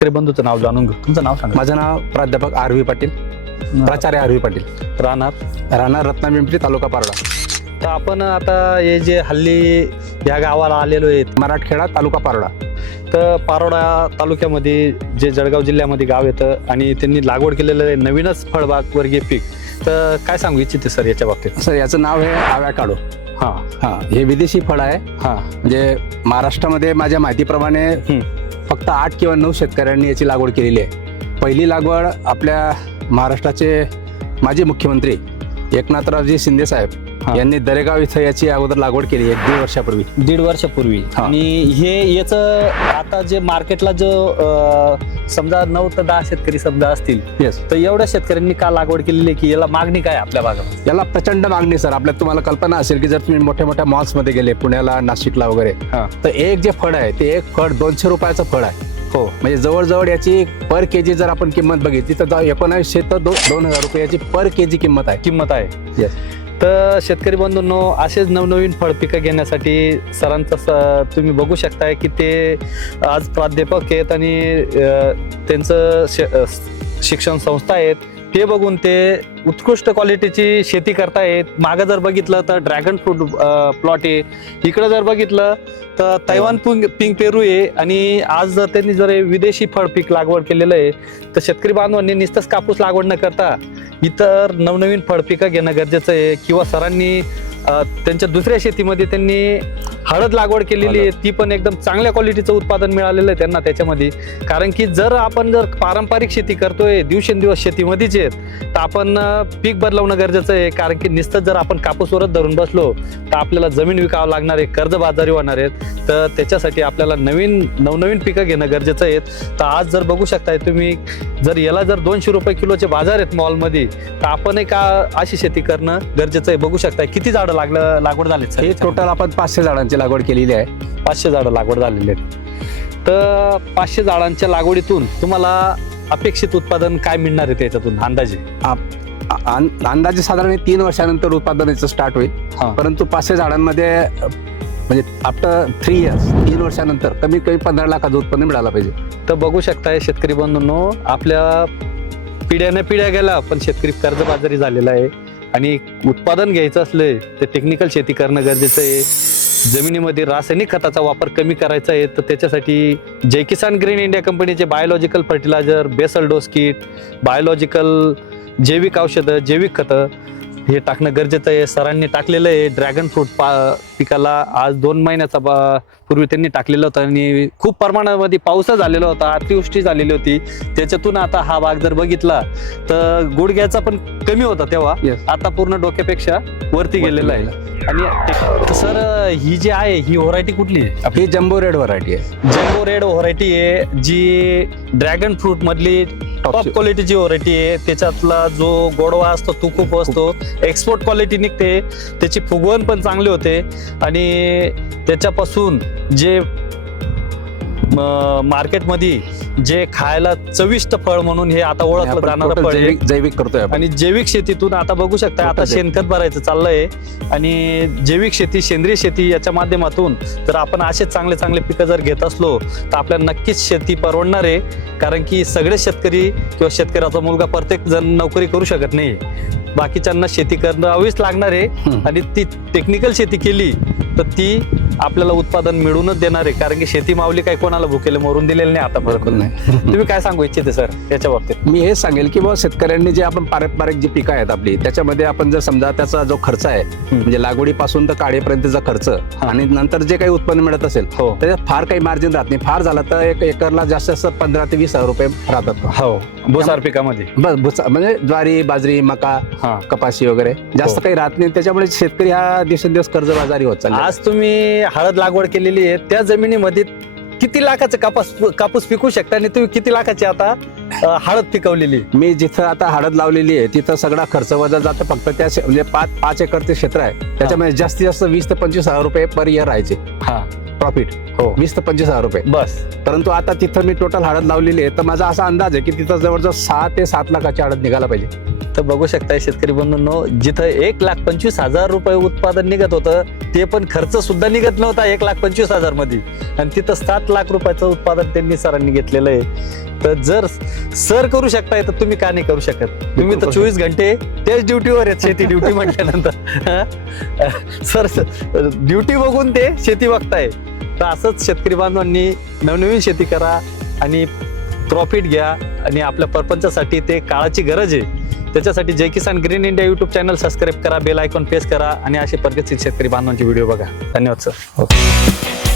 शेतकरी बंधूचं नाव जाणून घेऊ तुमचं नाव सांगा. माझं नाव प्राध्यापक आर व्ही पाटील प्राचार्य आर व्ही पाटील. राहणार? राहणार रत्नापिंपरी तालुका पारडा. तर आपण आता हे जे हल्ली या गावाला आलेलो आहेत मराठखेडा तालुका पारडा. तर पारोडा तालुक्यामध्ये जे जळगाव जिल्ह्यामध्ये गाव येतं आणि त्यांनी लागवड केलेलं आहे नवीनच फळबाग वर्गीय पीक. तर काय सांगू इच्छिते सर याच्या बाबतीत? सर याचं नाव आहे आव्याकाडो हां. हां हे विदेशी फळ आहे. हां. म्हणजे महाराष्ट्रामध्ये माझ्या माहितीप्रमाणे. फक्त आठ किंवा नऊ शेतकऱ्यांनी याची लागवड केलेली आहे. पहिली लागवड आपल्या महाराष्ट्राचे माजी मुख्यमंत्री एकनाथरावजी शिंदे साहेब यांनी दरेगाव इथं याची अगोदर लागवड केली एक दीड वर्षापूर्वी. दीड वर्षापूर्वी. हा. आणि हे याचं आता जे मार्केटला जो अं, समजा नऊ ते दहा शेतकरी समजा असतील येस तर एवढ्या शेतकऱ्यांनी का लागवड केलेली आहे? की याला मागणी काय आहे आपल्या भागात याला प्रचंड मागणी सर. आपल्या तुम्हाला कल्पना असेल की जर तुम्ही मोठ्या मोठ्या मॉल्समध्ये गेले पुण्याला नाशिकला वगैरे हा. तर एक जे फळ आहे ते एक फळ दोनशे रुपयाचं फळ आहे. हो. म्हणजे जवळजवळ याची पर के जी जर आपण किंमत बघितली तर एकोणावीसशे तर दो दोन हजार रुपयाची पर के जी किंमत आहे. किंमत आहे. Yes. तर शेतकरी बंधूंनो असेच नवनवीन फळ पिकं घेण्यासाठी सरांचं स- तुम्ही बघू शकताय की ते आज प्राध्यापक आहेत आणि त्यांचं शे- शिक्षण संस्था आहेत. ते बघून ते उत्कृष्ट क्वालिटीची शेती करतायत. मागं जर बघितलं तर ड्रॅगन फ्रूट प्लॉट आहे. इकडं जर बघितलं तर तैवान पिंक पिंक पेरू आहे आणि आज जर त्यांनी जर हे विदेशी फळ पीक लागवड केलेलं आहे तर शेतकरी बांधवांनी नुसतंच कापूस लागवड न करता इतर नवनवीन फळपिकं घेणं गरजेचं आहे. किंवा सरांनी त्यांच्या दुसऱ्या शेतीमध्ये त्यांनी हळद लागवड केलेली आहे ती पण एकदम चांगल्या क्वालिटीचं उत्पादन मिळालेलं आहे त्यांना त्याच्यामध्ये. कारण की जर आपण जर पारंपरिक शेती करतोय दिवसेंदिवस शेतीमध्येच आहेत तर आपण पीक बदलवणं गरजेचं आहे. कारण की नुसतं जर आपण कापूसवरच धरून बसलो तर आपल्याला जमीन विकावं लागणार आहे कर्जबाजारी होणार आहेत. तर त्याच्यासाठी आपल्याला नवीन नवनवीन पिकं घेणं गरजेचं आहे. तर आज जर बघू शकताय तुम्ही जर याला जर दोनशे रुपये किलोचे बाजार आहेत मॉलमध्ये तर आपण का अशी शेती करणं गरजेचं आहे. बघू शकताय किती झाडं लागलं लागवड झाली हे टोटल आपण पाचशे झाडांची लागवड केलेली आहे. पाचशे झाडं लागवड झालेली आहेत. तर पाचशे झाडांच्या लागवडीतून तुम्हाला अपेक्षित उत्पादन काय मिळणार आहे त्याच्यातून अंदाजे? अंदाजे साधारण तीन वर्षानंतर उत्पादन याचं स्टार्ट होईल. परंतु पाचशे झाडांमध्ये म्हणजे आफ्टर थ्री इयर्स तीन वर्षानंतर कमीत कमी पंधरा लाखाचं उत्पन्न मिळालं पाहिजे. तर बघू शकताय शेतकरी बंधूंनो आपल्या पिढ्याने पिढ्या गेला पण शेतकरी कर्जबाजारी झालेला आहे. आणि उत्पादन घ्यायचं असले तर टेक्निकल शेती करणं गरजेचं आहे. जमिनीमध्ये रासायनिक खताचा वापर कमी करायचा आहे तर त्याच्यासाठी जय किसान ग्रीन इंडिया कंपनीचे biological fertiliser basal dose kit biological जैविक औषधं जैविक खतं हे टाकणं गरजेचं आहे. सरांनी टाकलेलं आहे. ड्रॅगन फ्रूट पा पिकाला आज दोन महिन्याचा पूर्वी त्यांनी टाकलेलं होतं आणि खूप प्रमाणामध्ये पाऊसच झालेला होता. अतिवृष्टी झालेली होती. त्याच्यातून आता हा भाग जर बघितला तर गुडघ्याचा पण कमी होता तेव्हा. आता पूर्ण डोक्यापेक्षा वरती गेलेला आहे. आणि सर ही जी आहे ही व्हरायटी कुठली आहे? ही जम्बो रेड व्हरायटी आहे. जम्बो रेड व्हरायटी आहे जी ड्रॅगन फ्रूट मधली टॉप क्वालिटीची व्हरायटी आहे त्याच्यातला जो गोडवा असतो तो खूप असतो. एक्सपोर्ट क्वालिटी निघते. त्याची फुगवण पण चांगली होते. आणि त्याच्यापासून जे मार्केटमध्ये जे खायला चविष्ट फळ म्हणून हे आता ओळखलं जाणारं फळ जैविक जैविक करतोय आपण. आणि जैविक शेतीतून आता बघू शकता आता Total शेणखत भरायचं चाललंय. आणि जैविक शेती सेंद्रिय शेती याच्या माध्यमातून जर आपण असे चांगले चांगले पिकं जर घेत असलो तर आपल्याला नक्कीच शेती परवडणार आहे. कारण की सगळे शेतकरी किंवा शेतकऱ्याचा मुलगा प्रत्येक जण नोकरी करू शकत नाही. बाकीच्यांना शेती करणं हवीच लागणार आहे. हम्म. आणि ती टेक्निकल शेती केली तर ती आपल्याला उत्पादन मिळूनच देणार आहे. कारण की शेती माऊली काही कोणाला भुकेले मरून दिलेले नाही बिलकुल आतापर्यंत नाही. तुम्ही काय सांगू इच्छिते सर याच्या बाबतीत? मी हेच सांगेल की बाबा शेतकऱ्यांनी जे आपण पारंपरिक जी पिकं आहेत आपली त्याच्यामध्ये आपण जर समजा त्याचा जो खर्च आहे म्हणजे लागवडीपासून तर काढेपर्यंतचा खर्च आणि नंतर जे काही उत्पन्न मिळत असेल हो. त्याच्यात फार काही मार्जिन राहत नाही. फार झालं तर एक एकरला जास्त जास्त पंधरा ते वीस हजार रुपये राहतात हो. भुसार पिकामध्ये. बस भुसा म्हणजे ज्वारी बाजरी मका हा. कपाशी वगैरे जास्त हो. काही राहत नाही. त्याच्यामुळे शेतकरी हा दिवसेंदिवस कर्जबाजारी होत चालला आज तुम्ही हळद लागवड केलेली आहे त्या जमिनीमध्ये किती लाखाचं कापूस कापूस पिकू शकता आणि तुम्ही किती लाखाची आता अं, हळद पिकवलेली? मी जिथं आता हळद लावलेली आहे तिथं सगळा खर्च वजा जातं फक्त त्या शे- म्हणजे पाच पाच एकर ते क्षेत्र आहे. त्याच्यामध्ये जास्तीत जास्त वीस ते पंचवीस हजार रुपये पर इयर राहायचे. हा. प्रॉफिट हो. वीस ते पंचवीस हजार रुपये. बस. परंतु आता तिथं मी टोटल हळद लावलेली आहे तर माझा असा अंदाज आहे की तिथं जवळजवळ सहा ते सात लाखाची हळद निघायला पाहिजे. इथं बघू शकताय शेतकरी बंधूंनो जिथं एक लाख पंचवीस हजार रुपये उत्पादन निघत होतं ते पण खर्च सुद्धा निघत नव्हता एक लाख पंचवीस हजारमध्ये. आणि तिथं सात लाख रुपयाचं उत्पादन त्यांनी सरांनी घेतलेलं आहे. तर जर सर करू शकताय तर तुम्ही का नाही करू शकत? तुम्ही तर चोवीस घंटे तेच ड्युटीवर आहेत शेती ड्युटी म्हटल्यानंतर. सर ड्युटी बघून ते शेती बघताय. तर असंच शेतकरी बांधवांनी नवनवीन शेती करा आणि प्रॉफिट घ्या आणि आपल्या परपंचासाठी ते काळाची गरज आहे. त्याच्यासाठी Jai Kisan green India YouTube channel subscribe करा बेल आयकॉन प्रेस करा आणि असे प्रगतशील शेतकरी बांधवांचे व्हिडिओ बघा. धन्यवाद सर.